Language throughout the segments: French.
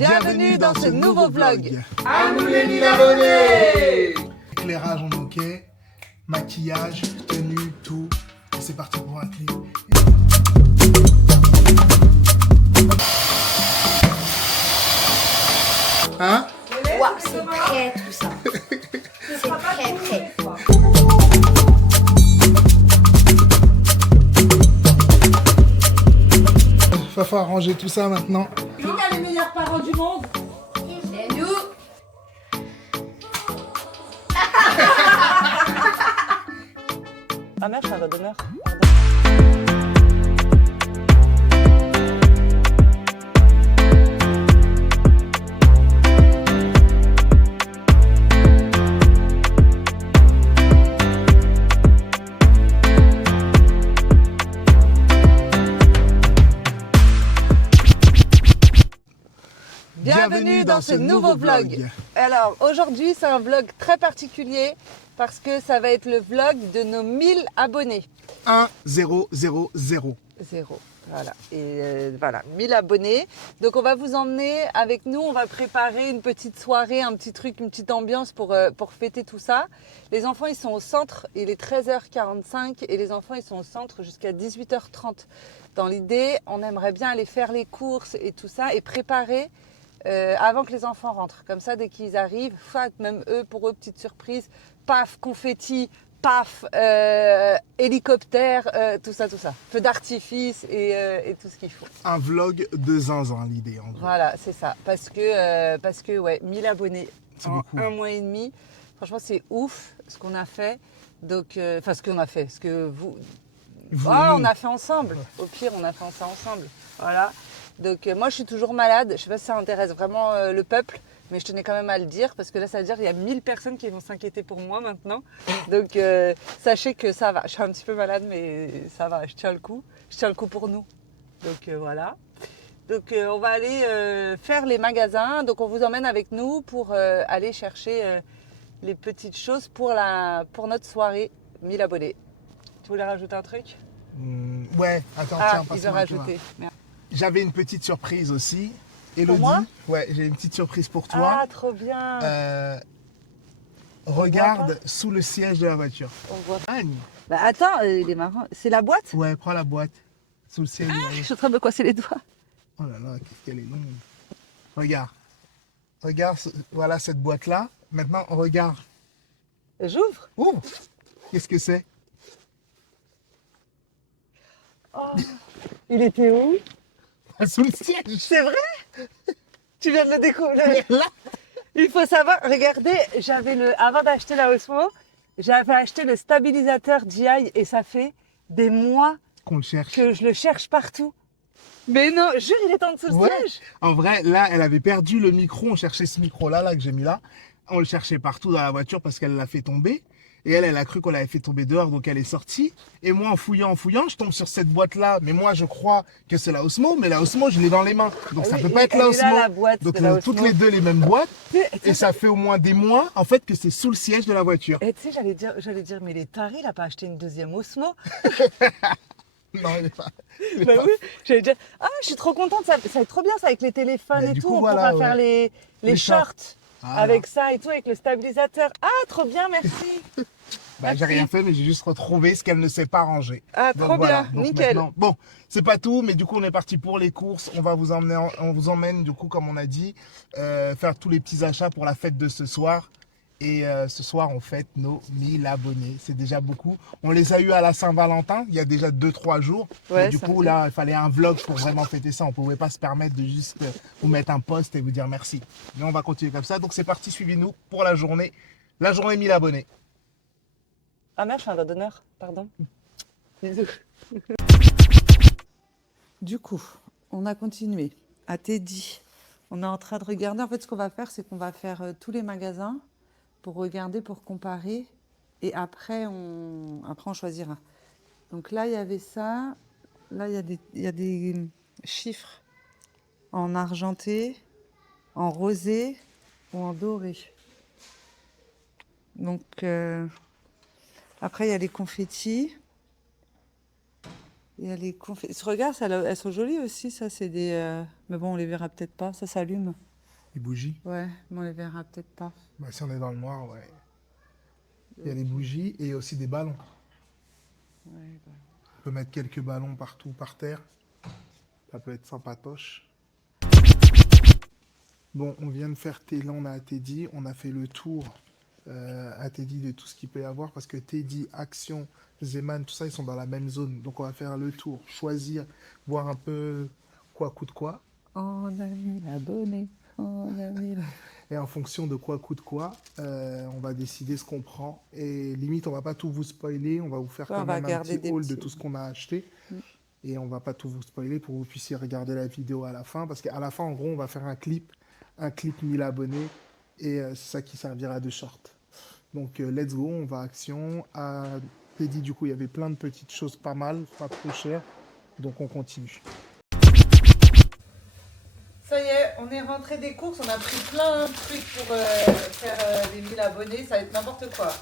Bienvenue dans ce nouveau vlog. À nous les 1000 abonnés. Éclairage en OK, maquillage, tenue, tout. Et c'est parti pour un clip. Hein? Waouh, c'est prêt tout ça. C'est prêt. Va falloir ranger tout ça maintenant. Qui a les meilleurs parents du monde? C'est nous. Ah merde, je suis un doigt d'honneur. Bienvenue dans ce nouveau vlog. Alors aujourd'hui c'est un vlog très particulier parce que ça va être le vlog de nos 1000 abonnés. 1 0 0 0. Zéro. Voilà. Et voilà, 1000 abonnés. Donc on va vous emmener avec nous, on va préparer une petite soirée, un petit truc, une petite ambiance pour fêter tout ça. Les enfants ils sont au centre, il est 13h45 et les enfants ils sont au centre jusqu'à 18h30. Dans l'idée, on aimerait bien aller faire les courses et tout ça et préparer avant que les enfants rentrent. Comme ça, dès qu'ils arrivent, même eux, pour eux, petite surprise, paf, confetti, paf, hélicoptère, tout ça. Feu d'artifice et tout ce qu'il faut. Un vlog de zinzin, l'idée en gros. Voilà, c'est ça. Parce que ouais, 1000 abonnés C'est en beaucoup. un mois et demi. Franchement, c'est ouf ce qu'on a fait. Donc, enfin, ce qu'on a fait, ce que vous... Ah, on a fait ensemble. Au pire, on a fait ça ensemble. Voilà. Donc moi je suis toujours malade, je ne sais pas si ça intéresse vraiment le peuple, mais je tenais quand même à le dire parce que là ça veut dire qu'il y a 1000 personnes qui vont s'inquiéter pour moi maintenant. Donc sachez que ça va, je suis un petit peu malade mais ça va, je tiens le coup pour nous. Donc voilà. Donc on va aller faire les magasins, donc on vous emmène avec nous pour aller chercher les petites choses pour notre soirée 1000 abonnés. Tu voulais rajouter un truc? Ouais, attends, Ah, tiens, ils passe-moi ont un peu, rajouté. là. Merde. J'avais une petite surprise aussi. Élodie, moi ouais, j'ai une petite surprise pour toi. Ah, trop bien. Regarde sous le siège de la voiture. On voit. Agne. Bah attends, il est marrant. C'est la boîte? Ouais, prends la boîte. Sous le siège de la Je voiture. suis en train de me coincer les doigts. Oh là là, qu'est-ce qu'elle est longue. Regarde. Regarde, voilà cette boîte-là. Maintenant, regarde. J'ouvre. Ouvre. Qu'est-ce que c'est? Oh, il était où? Sous le siège. C'est vrai? Tu viens de le découvrir. Là. Il faut savoir, regardez, avant d'acheter la Osmo, j'avais acheté le stabilisateur GI et ça fait des mois Qu'on le cherche. que je le cherche partout. Mais non, jure, il est en dessous Ouais. le siège. En vrai, là, elle avait perdu le micro. On cherchait ce micro-là, là, que j'ai mis là. On le cherchait partout dans la voiture parce qu'elle l'a fait tomber. Et elle a cru qu'on l'avait fait tomber dehors, donc elle est sortie. Et moi, en fouillant, je tombe sur cette boîte-là. Mais moi, je crois que c'est la Osmo. Mais la Osmo, je l'ai dans les mains. Donc ça Oui, peut pas être la elle est là, Osmo. la boîte Donc de la toutes Osmo. les deux les mêmes boîtes. Mais, Et ça fait au moins des mois, en fait, que c'est sous le siège de la voiture. Et tu sais, j'allais dire, mais il est taré, il n'a pas acheté une deuxième Osmo. Non, il est pas. Bah oui, j'allais dire, ah, je suis trop contente, ça va être trop bien ça avec les téléphones Bah, et du tout, coup, on voilà, pourra faire ouais. les shorts Voilà. avec ça et tout, avec le stabilisateur. Ah, trop bien, merci. Bah, j'ai rien fait, mais j'ai juste retrouvé ce qu'elle ne s'est pas rangé. Ah, Donc, trop voilà. bien, Donc, nickel. maintenant- Bon, c'est pas tout, mais du coup, on est parti pour les courses. On va vous emmener, on vous emmène, du coup, comme on a dit, faire tous les petits achats pour la fête de ce soir. Et ce soir, on fête nos 1000 abonnés. C'est déjà beaucoup. On les a eu à la Saint-Valentin, il y a déjà 2-3 jours. Ouais, Et du coup, samedi. là, il fallait un vlog pour vraiment fêter ça. On pouvait pas se permettre de juste vous mettre un post et vous dire merci. Mais on va continuer comme ça. Donc, c'est parti, suivez-nous pour la journée 1000 abonnés. Ah merde, je fais un doigt d'honneur, pardon. Bisous. Du coup, on a continué. À Teddy, on est en train de regarder. En fait, ce qu'on va faire, c'est qu'on va faire tous les magasins pour regarder, pour comparer. Et après, on choisira. Donc là, il y avait ça. Là, il y a des chiffres en argenté, en rosé ou en doré. Donc, après, il y a les confettis. Il y a les confettis. Regarde, elles sont jolies aussi. Ça, c'est des... Mais bon, on les verra peut-être pas. Ça s'allume. Les bougies. Ouais, mais on les verra peut-être pas. Bah, si on est dans le noir, ouais. Il y a les bougies et aussi des ballons. Ouais, bah. On peut mettre quelques ballons partout par terre. Ça peut être sympatoche. Bon, on vient de faire Là, on a à Teddy. On a fait le tour à Teddy de tout ce qu'il peut y avoir parce que Teddy, Action, Zeman, tout ça, ils sont dans la même zone. Donc, on va faire le tour, choisir, voir un peu quoi coûte quoi. On a mis l'abonné. On a mis la... Et en fonction de quoi coûte quoi, on va décider ce qu'on prend. Et limite, on va pas tout vous spoiler. On va vous faire Ouais, quand on va même un garder petit des haul de petits- tout ce qu'on a acheté. Et on va pas tout vous spoiler pour que vous puissiez regarder la vidéo à la fin. Parce qu'à la fin, en gros, on va faire un clip 1000 abonnés. Et c'est ça qui servira de short. Donc, let's go, on va à Action. À Teddy, du coup, il y avait plein de petites choses pas mal, pas trop chères. Donc, on continue. Ça y est, on est rentré des courses, on a pris plein de trucs pour faire les 1000 abonnés, ça va être n'importe quoi.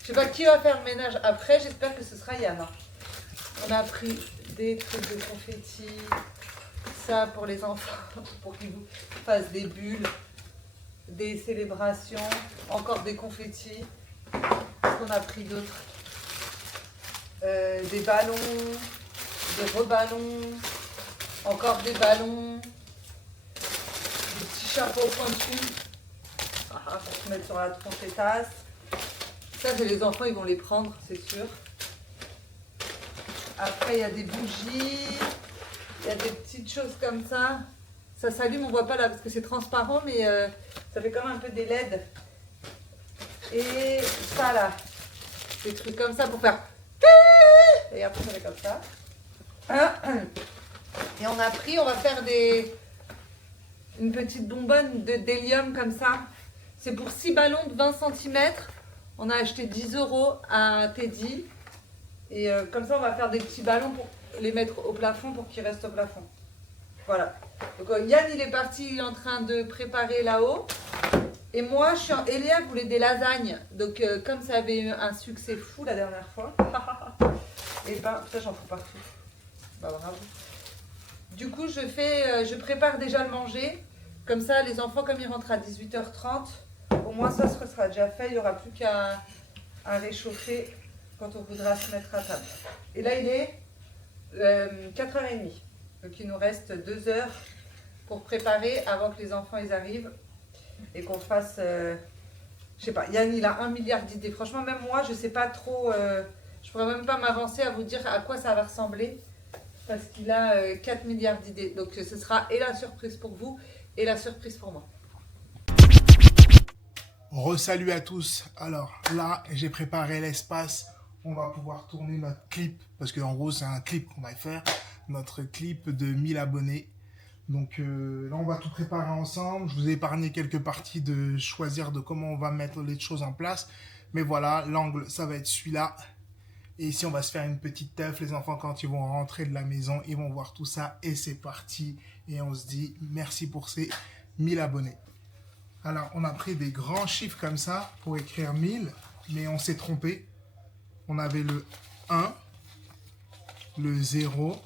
Je sais pas qui va faire le ménage après, j'espère que ce sera Yann. Hein. On a pris des trucs de confettis, ça pour les enfants, pour qu'ils vous fassent des bulles, des célébrations, encore des confettis. Qu'est-ce qu'on a pris d'autre? Des ballons, des reballons, encore des ballons. Des petits chapeaux pointus pour se mettre sur la tronche et tasse. Ça, c'est les enfants, ils vont les prendre, c'est sûr. Après, il y a des bougies. Il y a des petites choses comme ça. Ça s'allume, on voit pas là parce que c'est transparent, mais ça fait quand même un peu des LED. Et ça là, des trucs comme ça pour faire. Et après, ça fait comme ça. Et on a pris, on va faire une petite bonbonne d'hélium comme ça. C'est pour 6 ballons de 20 cm. On a acheté 10 € à Teddy. Et comme ça, on va faire des petits ballons pour les mettre au plafond pour qu'ils restent au plafond. Voilà. Donc Yann, il est parti, il est en train de préparer là-haut. Et moi, Elia voulait des lasagnes. Donc comme ça avait eu un succès fou la dernière fois. Et ben, ça j'en fais partout. Bah bravo. Du coup, je prépare déjà le manger. Comme ça, les enfants, comme ils rentrent à 18h30, au moins ça sera déjà fait. Il n'y aura plus qu'à réchauffer quand on voudra se mettre à table. Et là, il est 4h30. Donc, il nous reste 2 heures pour préparer avant que les enfants ils arrivent et qu'on fasse... je sais pas, Yann, il a 1 milliard d'idées. Franchement, même moi, je sais pas trop... je pourrais même pas m'avancer à vous dire à quoi ça va ressembler. Parce qu'il a 4 milliards d'idées. Donc ce sera et la surprise pour vous et la surprise pour moi. Re-salut à tous. Alors là, j'ai préparé l'espace. On va pouvoir tourner notre clip. Parce qu'en gros, c'est un clip qu'on va faire. Notre clip de 1000 abonnés. Donc là, on va tout préparer ensemble. Je vous ai épargné quelques parties de choisir de comment on va mettre les choses en place. Mais voilà, l'angle, ça va être celui-là. Et ici, on va se faire une petite teuf. Les enfants, quand ils vont rentrer de la maison, ils vont voir tout ça. Et c'est parti. Et on se dit merci pour ces 1000 abonnés. Alors, on a pris des grands chiffres comme ça pour écrire 1000. Mais on s'est trompé. On avait le 1, le 0,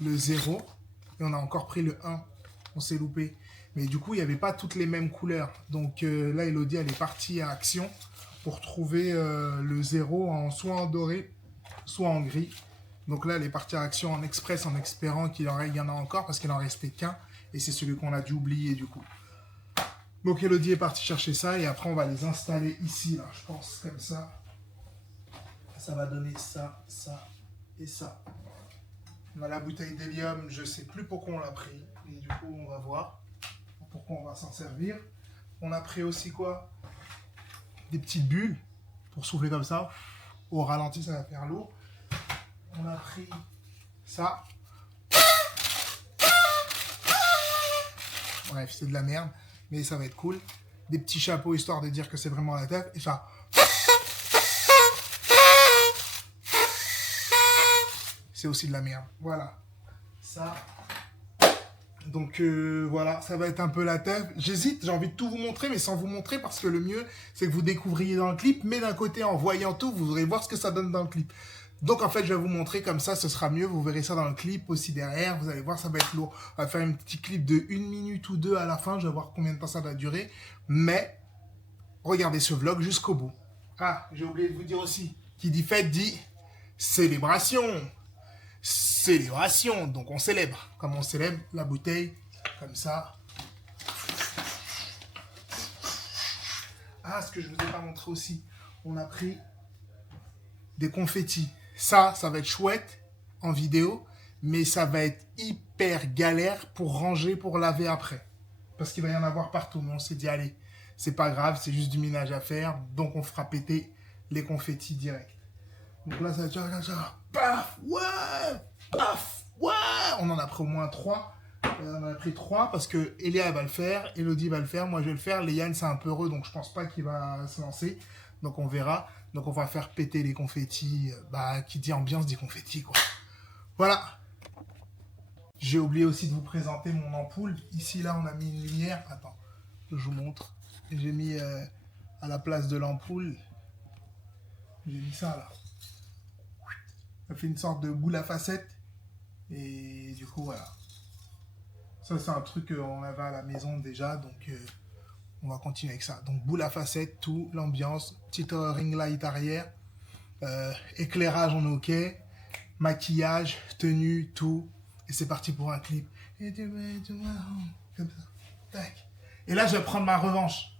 le 0. Et on a encore pris le 1. On s'est loupé. Mais du coup, il n'y avait pas toutes les mêmes couleurs. Donc là, Elodie, elle est partie à Action pour trouver le 0 soit en doré, soit en gris. Donc là, elle est partie à Action en express en espérant qu'il y en a encore parce qu'il n'en restait qu'un. Et c'est celui qu'on a dû oublier du coup. Donc Elodie est partie chercher ça et après on va les installer ici, là, je pense, comme ça. Ça va donner ça, ça et ça. On a la bouteille d'hélium, je ne sais plus pourquoi on l'a pris. Et du coup, on va voir pourquoi on va s'en servir. On a pris aussi quoi? Des petites bulles pour souffler comme ça. Au ralenti, ça va faire lourd. On a pris ça. Bref, c'est de la merde, mais ça va être cool. Des petits chapeaux histoire de dire que c'est vraiment la teuf. Et ça. C'est aussi de la merde. Voilà. Ça. Donc voilà, ça va être un peu la teuf. J'hésite, j'ai envie de tout vous montrer, mais sans vous montrer, parce que le mieux, c'est que vous découvriez dans le clip. Mais d'un côté, en voyant tout, vous voudrez voir ce que ça donne dans le clip. Donc en fait, je vais vous montrer comme ça, ce sera mieux. Vous verrez ça dans le clip aussi derrière. Vous allez voir, ça va être lourd. On va faire un petit clip de 1 minute ou 2 à la fin. Je vais voir combien de temps ça va durer. Mais regardez ce vlog jusqu'au bout. Ah, j'ai oublié de vous dire aussi. Qui dit fête dit célébration. Célébration. Donc on célèbre. Comme on célèbre la bouteille. Comme ça. Ah, ce que je vous ai pas montré aussi. On a pris des confettis. Ça va être chouette en vidéo, mais ça va être hyper galère pour ranger, pour laver après. Parce qu'il va y en avoir partout. Mais on s'est dit, allez, c'est pas grave, c'est juste du ménage à faire. Donc on fera péter les confettis direct. Donc là, ça va être comme ça. Paf, ouais, paf, ouais. On en a pris au moins 3. On en a pris 3 parce que Elia elle va le faire, Elodie va le faire, moi je vais le faire. Léane c'est un peu heureux donc je pense pas qu'il va se lancer. Donc on verra. Donc on va faire péter les confettis. Bah qui dit ambiance dit confettis quoi. Voilà. J'ai oublié aussi de vous présenter mon ampoule. Ici là on a mis une lumière. Attends, je vous montre. J'ai mis à la place de l'ampoule. J'ai mis ça là. Ça fait une sorte de boule à facettes. Et du coup voilà. Ça, c'est un truc qu'on avait à la maison déjà, donc on va continuer avec ça. Donc, boule à facettes, tout, l'ambiance, petite ring light arrière, éclairage, on est OK, maquillage, tenue, tout. Et c'est parti pour un clip. Comme ça. Tac. Et là, je vais prendre ma revanche.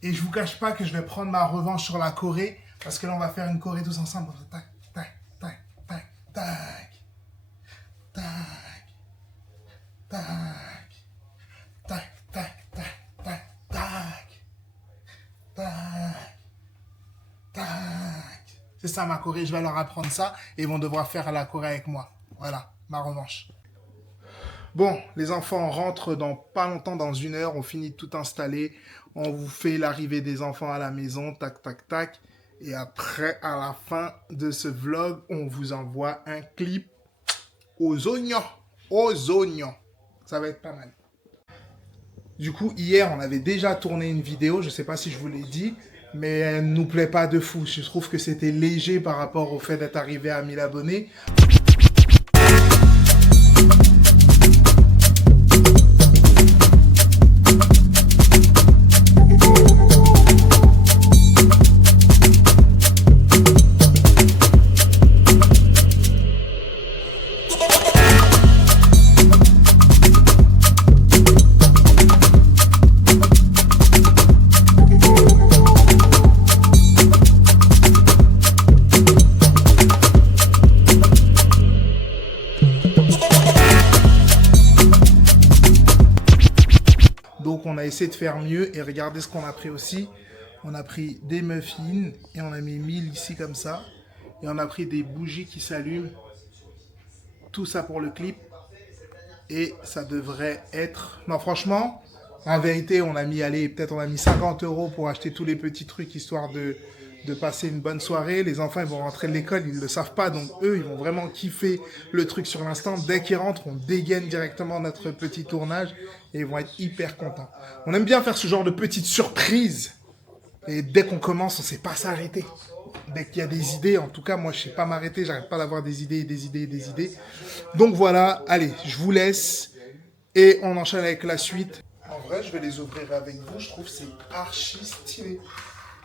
Et je vous cache pas que je vais prendre ma revanche sur la Corée, parce que là, on va faire une Corée tous ensemble. Tac, tac, tac, tac, tac, tac. Tac, tac, tac, tac, tac, tac, tac, tac. C'est ça ma Corée, je vais leur apprendre ça et ils vont devoir faire la Corée avec moi. Voilà, ma revanche. Bon, les enfants rentrent dans pas longtemps, dans 1 heure, on finit de tout installer. On vous fait l'arrivée des enfants à la maison, tac, tac, tac. Et après, à la fin de ce vlog, on vous envoie un clip aux oignons. Aux oignons. Ça va être pas mal. Du coup, hier, on avait déjà tourné une vidéo. Je ne sais pas si je vous l'ai dit, mais elle ne nous plaît pas de fou. Je trouve que c'était léger par rapport au fait d'être arrivé à 1000 abonnés. Donc on a essayé de faire mieux et regardez ce qu'on a pris aussi. On a pris des muffins et on a mis 1000 ici comme ça. Et on a pris des bougies qui s'allument. Tout ça pour le clip. Et ça devrait être... Non franchement, en vérité on a mis, allez, peut-être on a mis 50 € pour acheter tous les petits trucs histoire de passer une bonne soirée. Les enfants ils vont rentrer de l'école, ils ne le savent pas. Donc eux ils vont vraiment kiffer le truc sur l'instant. Dès qu'ils rentrent, on dégaine directement notre petit tournage. Et ils vont être hyper contents. On aime bien faire ce genre de petites surprises. Et dès qu'on commence, on ne sait pas s'arrêter. Dès qu'il y a des idées, en tout cas, moi, je ne sais pas m'arrêter. J'arrête pas d'avoir des idées, des idées, des idées. Donc voilà, allez, je vous laisse. Et on enchaîne avec la suite. En vrai, je vais les ouvrir avec vous. Je trouve que c'est archi stylé.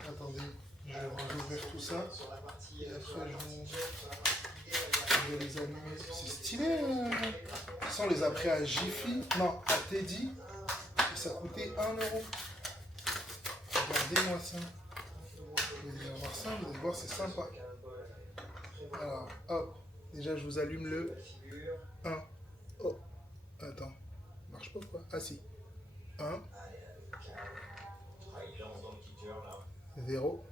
Attendez, je vais ouvrir tout ça. Et après, je vais les allumer. C'est stylé. Ça, on les a pris à Jiffy. Non, à Teddy. Et ça coûtait 1 €. Regardez-moi ça. Vous allez voir ça, vous allez voir, c'est sympa. Alors, hop. Déjà, je vous allume le 1. Oh, attends. Marche pas quoi? Ah si. 1. 0.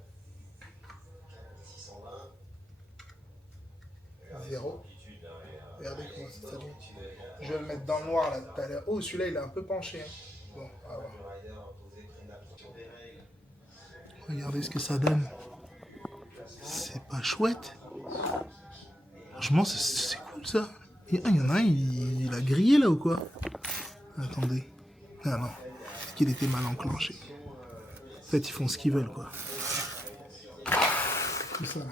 0. Regardez comment ça s'allume. Je vais le mettre dans le noir là tout à l'heure. Oh, celui-là, il est un peu penché. Hein. Bon, on va voir. Regardez ce que ça donne. C'est pas chouette. Franchement, c'est cool ça. Il y en a un, il a grillé là ou quoi? Attendez. Ah non, c'est qu'il était mal enclenché. En fait, ils font ce qu'ils veulent quoi. Tout ça, là.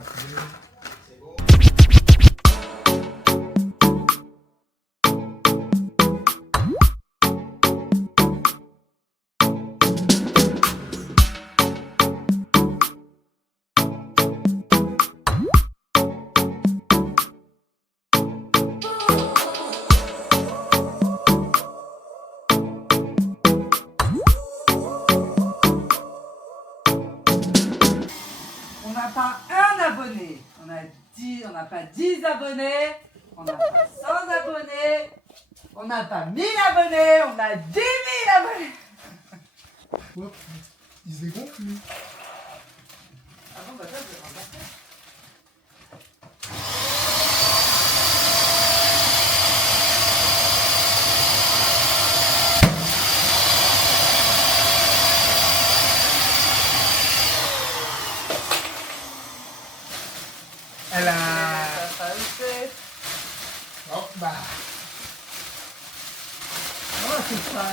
n'a pas un abonné. On n'a pas 10 abonnés. On n'a pas 100 abonnés. On n'a pas 1000 abonnés. On a 10 000 abonnés. Hop, il se dégonfle lui. Ah bon, bah ça, je vais remplacer. Elle a... Ça va aussi. Oh, bah... Oh, c'est pas...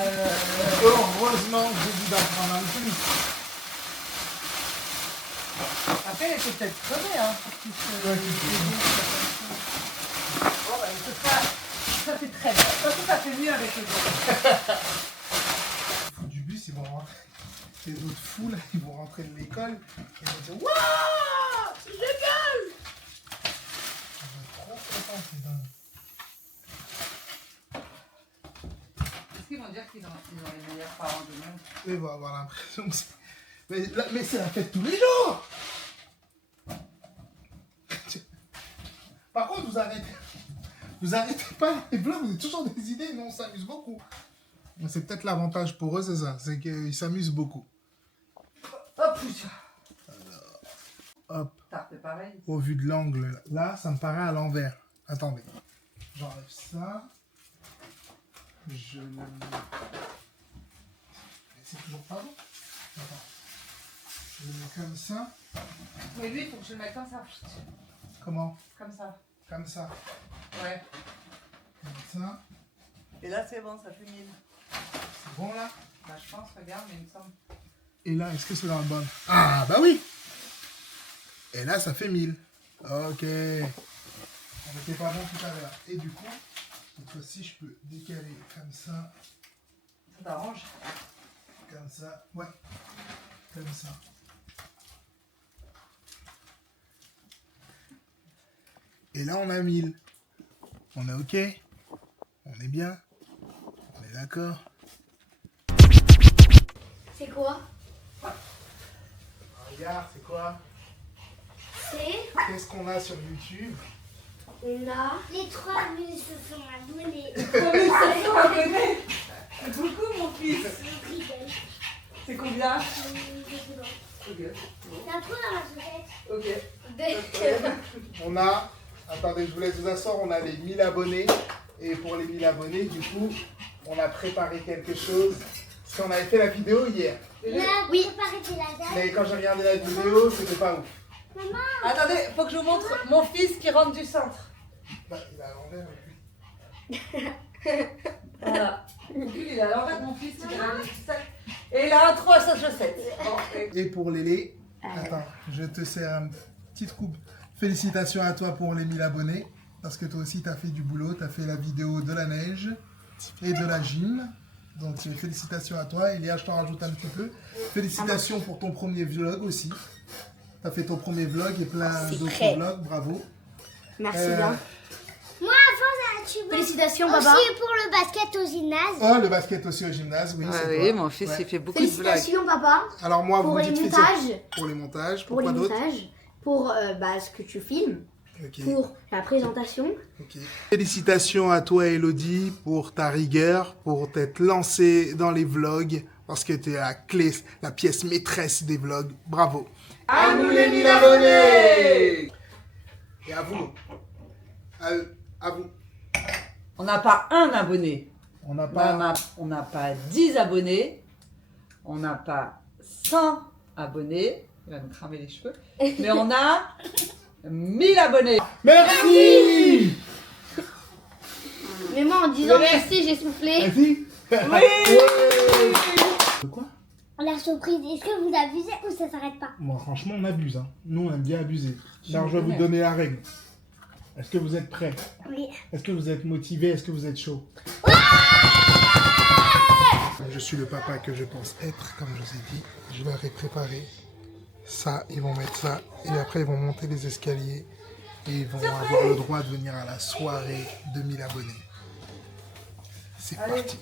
Heureusement que j'ai dû d'apprendre un plus. Après, elle était peut-être crevée, hein. Pour qu'il se... Ouais, Bon, bah, ça fait très bien. De toute façon, ça fait mieux avec les autres. Les fous du bus, ils vont rentrer. Les autres fous, là, ils vont rentrer de l'école et ils vont dire waouh, c'est génial. Ils vont être trop contents, ces dingues. Est-ce qu'ils vont dire qu'ils ont les meilleurs parents du monde? Ils vont avoir l'impression que c'est... Mais c'est la fête tous les jours. Par contre, vous arrêtez pas les vlogs, vous avez toujours des idées, mais on s'amuse beaucoup. C'est peut-être l'avantage pour eux, c'est ça, c'est qu'ils s'amusent beaucoup. Hop, putain. Hop, T'as fait pareil. au vu de l'angle, là, ça me paraît à l'envers. Attendez, j'enlève ça. Je le... C'est toujours pas bon. Attends. Je le mets comme ça. Mais lui, il faut que je le mette comme ça. Comment? Comme ça. Comme ça. Ouais. Comme ça. Et là, c'est bon, ça fait 1000. C'est bon là? Bah, je pense, regarde, mais il me semble. Et là, est-ce que c'est dans le bon? Ah, bah oui! Et là, ça fait 1000. Ok. On n'était pas bon tout à l'heure. Et du coup, cette fois-ci, je peux décaler comme ça, Ça t'arrange? comme ça. Ouais. Comme ça. Et là, on a 1000. On est ok? On est bien? On est d'accord? C'est quoi? Regarde, c'est quoi? C'est... Qu'est-ce qu'on a sur YouTube? On a... Les 3000 se sont abonnés. C'est beaucoup, mon fils. Je rigole. C'est combien? Je sais pas. Ok. T'as trop dans la chaussette. Ok. On a, attendez, je vous laisse vous asseoir, on a les 1000 abonnés. Et pour les 1000 abonnés, du coup, on a préparé quelque chose. Parce qu'on avait fait la vidéo hier. On a préparé des lasagnes. Mais quand j'ai regardé la vidéo, c'était pas ouf. Maman, Attendez, faut que je vous montre mon fils qui rentre du centre. Bah, il a à l'envers. lui. Voilà. Lui, il a l'envers de mon fils, il a les sacs. Et il a un trou à sa chaussette. Bon, Et pour Lélé, attends, je te sers une petite coupe. Félicitations à toi pour les 1000 abonnés. Parce que toi aussi, tu as fait du boulot. Tu as fait la vidéo de la neige et de la gym. Donc, félicitations à toi. Elia, je t'en rajoute un petit peu. Félicitations pour ton premier vlog aussi. Tu as fait ton premier vlog et plein d'autres vlogs. Bravo. Merci bien. moi avant, tu vois. Félicitations, Aussi papa. pour le basket au gymnase. Oh, le basket aussi au gymnase, oui. Ah c'est oui, toi. mon fils, Ouais. il fait beaucoup de blagues. Félicitations, papa. Alors, moi, Pour vous me les dites montages. Pour les montages. Pour les Pourquoi d'autres? montages. Pour ce que tu filmes. Ok. Pour la présentation. Ok. Félicitations à toi, Elodie, pour ta rigueur, pour t'être lancée dans les vlogs, parce que tu es la clé, la pièce maîtresse des vlogs. Bravo. À nous les 1000 abonnés! Et à vous. À eux. À vous. On n'a pas un abonné. On n'a pas... On n'a pas 10 abonnés. On n'a pas 100 abonnés. Il va me cramer les cheveux. Mais on a 1000 abonnés. Merci. Mais moi, en disant Le lait. merci, j'ai soufflé. Merci. Oui. De quoi? La surprise, est-ce que vous abusez ou ça s'arrête pas? Bon, franchement, on abuse. Hein. Nous, on aime bien abuser. Alors, je vais vous connais. donner la règle. Est-ce que vous êtes prêts? Oui. Est-ce que vous êtes motivé? Est-ce que vous êtes chaud? Je suis le papa que je pense être, comme je vous ai dit. Je leur ai préparé ça, ils vont mettre ça, et après ils vont monter les escaliers, et ils vont avoir le droit de venir à la soirée de 1000 abonnés. C'est parti.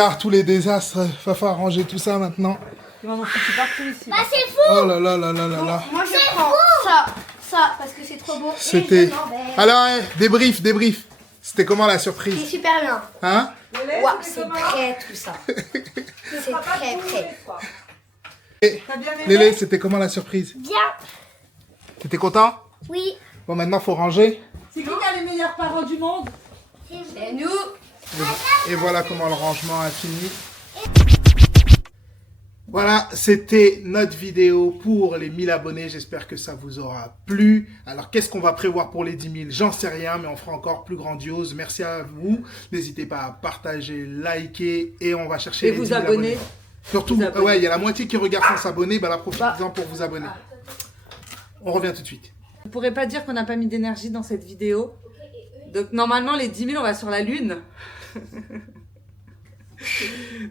Regarde tous les désastres. Va falloir ranger tout ça maintenant. Ils m'en ont foutu partout ici. Bah c'est fou. Oh là là là là là là. Moi je prends ça, parce que c'est trop beau. Et C'était... je l'enverrai. Alors, débrief. C'était comment la C'est surprise? super bien. Hein? Waouh, c'est prêt tout ça. C'est très prêt. Et T'as bien aimé? Lélé, c'était comment la surprise? Bien. T'étais content? Oui. Bon, maintenant, faut ranger. C'est qui a les meilleurs parents du monde? C'est nous. Et voilà comment le rangement a fini. Voilà, c'était notre vidéo pour les 1000 abonnés. J'espère que ça vous aura plu. Alors, qu'est-ce qu'on va prévoir pour les 10 000? J'en sais rien, mais on fera encore plus grandiose. Merci à vous. N'hésitez pas à partager, liker et on va chercher Et les vous 10 000 abonner. Surtout, Vous abonner. ouais, il y a la moitié qui regarde sans s'abonner. Bah là, profitez-en pour vous abonner. On revient tout de suite. On ne pourrait pas dire qu'on n'a pas mis d'énergie dans cette vidéo. Donc normalement, les 10 000, on va sur la Lune.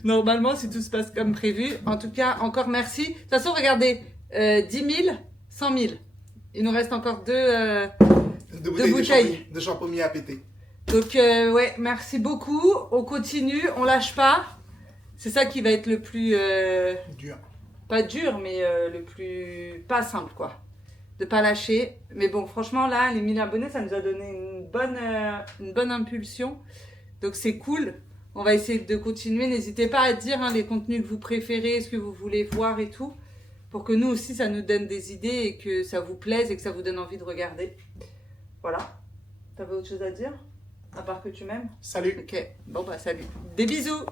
Normalement, si tout se passe comme prévu. En tout cas, encore merci. De toute façon, regardez, 10 000, 100 000. Il nous reste encore deux bouteilles. De champomis à péter. Donc, ouais, merci beaucoup. On continue, on lâche pas. C'est ça qui va être le plus... Dur. pas dur, mais le plus... pas simple, quoi. De pas lâcher. Mais bon, franchement, là, les 1000 abonnés, ça nous a donné une bonne impulsion. Donc, c'est cool. On va essayer de continuer. N'hésitez pas à dire les contenus que vous préférez, ce que vous voulez voir et tout. Pour que nous aussi, ça nous donne des idées et que ça vous plaise et que ça vous donne envie de regarder. Voilà. T'avais autre chose à dire? À part que tu m'aimes? Salut. Ok. Bon, bah, salut. Des bisous!